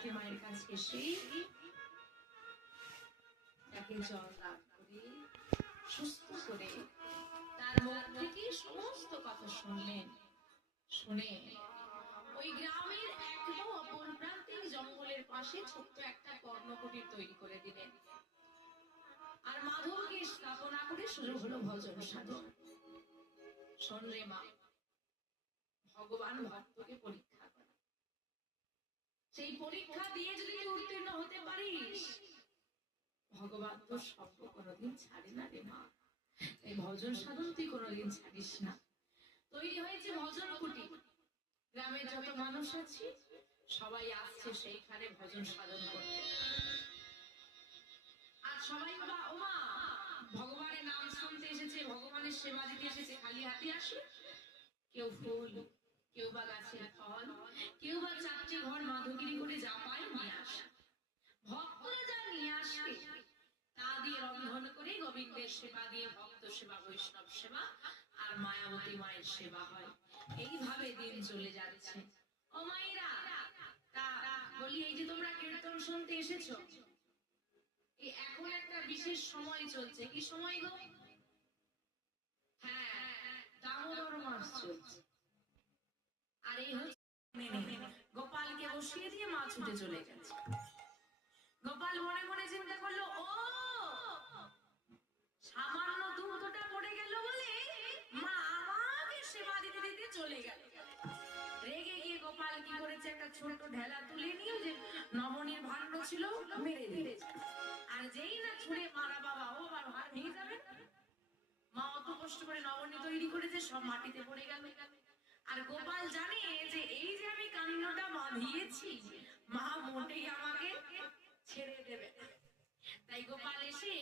মায়াবতী মায়ের কাছে এসে তাকে জল দান করে সুস্থ করে তার মুখ থেকে সমস্ত কথা শুনলেন। শুনে ওই গ্রামের একদম অপর প্রান্তিক জঙ্গলের পাশে ছোট্ট একটা কর্ণকুটির তৈরি করে দিলেন। আর মাধবকে স্থাপনা করে শুরু হলো ভজন সাধন। শোন রে মা, ভগবান ভক্তকে পরীক্ষা করে, সেই পরীক্ষা দিয়ে যদি তুই উত্তীর্ণ হতে পারিস, ভগবান তোর সঙ্গ কোনোদিন ছাড়ে না রে মা। এই ভজন সাধন তুই কোনোদিন ছাড়িস না। তৈরি হয়েছে ভজন কুটি, গ্রামের যত মানুষ আছে সবাই আসছে সেইখানে ভজন সাধন করতে। আর সবাই বাবা ও মা ভগবানের নাম শুনতে এসেছে, ভগবানের সেবা দিতে এসেছে, খালি হাতে আসে। কেউ ফুল, কেউ বা গাছের ফল, কেউ বা চারটি ঘর মাধুগিরি করে যা পায় নিয়ে আসে। ভক্তরা যা নিয়ে আসে তা দিয়ে রন্ধন করে গোবিন্দের সেবা দিয়ে ভক্ত সেবা, বৈষ্ণব সেবা আর মায়াবতী মায়ের সেবা হয়। এইভাবে দিন চলে যাচ্ছে। ও মায়েরা, তা বলি এই যে তোমরা কীর্তন শুনতে এসেছো, এই এখন একটা বিশেষ সময় চলছে। কি সময় গো? হ্যাঁ, দামোদর মাস চলছে। আর এই হচ্ছে গোপালকে বসিয়ে দিয়ে মা ছুটে চলে গেছে। গোপাল মনে মনে চিন্তা করলো, ও সামান্য দুধটা পড়ে গেল বলে মা আমাকে সেবা দিতে দিতে চলে গেল। রেগে গিয়ে গোপাল কি করেছে, একটা ছোট ঢেলা তুলে নিয়ে যে নবনীর ভাণ্ড ছিল মেরে দিয়েছে। আর যেই না ছুঁড়ে মারা বাবা, ও বাবা ভার ভেঙে যাবে। মা অত কষ্ট করে নবনী তৈরি করেছে, সব মাটিতে পড়ে গেল। আর গোপাল জানে যে এই যে আমি কান্নটা বাঁধিয়েছি, মা মোটেই আমাকে ছেড়ে দেবে। তাই গোপাল এসে,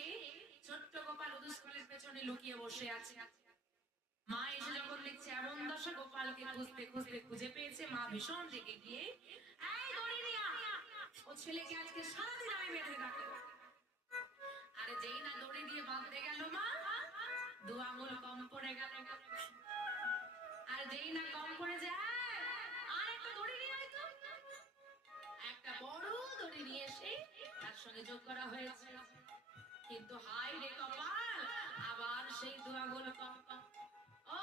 ছোট্ট গোপাল উদুস্কুলের পেছনে লুকিয়ে বসে আছে। মা এসে যখন দেখছে এমন দশা, গোপালকে খুঁজতে খুঁজতে খুঁজে পেয়েছে। মা ভীষণ রেগে গিয়ে, এই দড়ি নিয়ে আয়, ও ছেলেকে আজকে সারাদিন আমি বেঁধে রাখবো। আরে যেই না দড়ি দিয়ে বাঁধতে গেল মা, দু আঙুল কম পড়ে গেল। আর যেই না কম পড়ে যায়, আর একটা দড়ি নিয়ে আয় তো। একটা বড় দড়ি নিয়ে এসে তার সঙ্গে যোগ করা হয়েছে। কিন্তু হাই রে কপাল, আবার সেই দু আঙুল কম কম। ও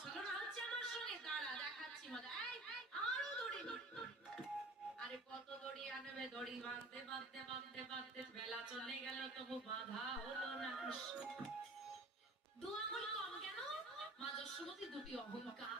ছলনা হচ্ছে আমার সঙ্গে, দাঁড়া দেখাচ্ছি মজা। এই আরো দড়ি। আরে কত দড়ি আনবে, দড়ি বাঁধতে বাঁধতে বাঁধতে বাঁধতে বেলা চলে গেল, তবু বাঁধা হলো না। দু আঙুল কম কেন? মা যশোমতী দুটি অহংকার,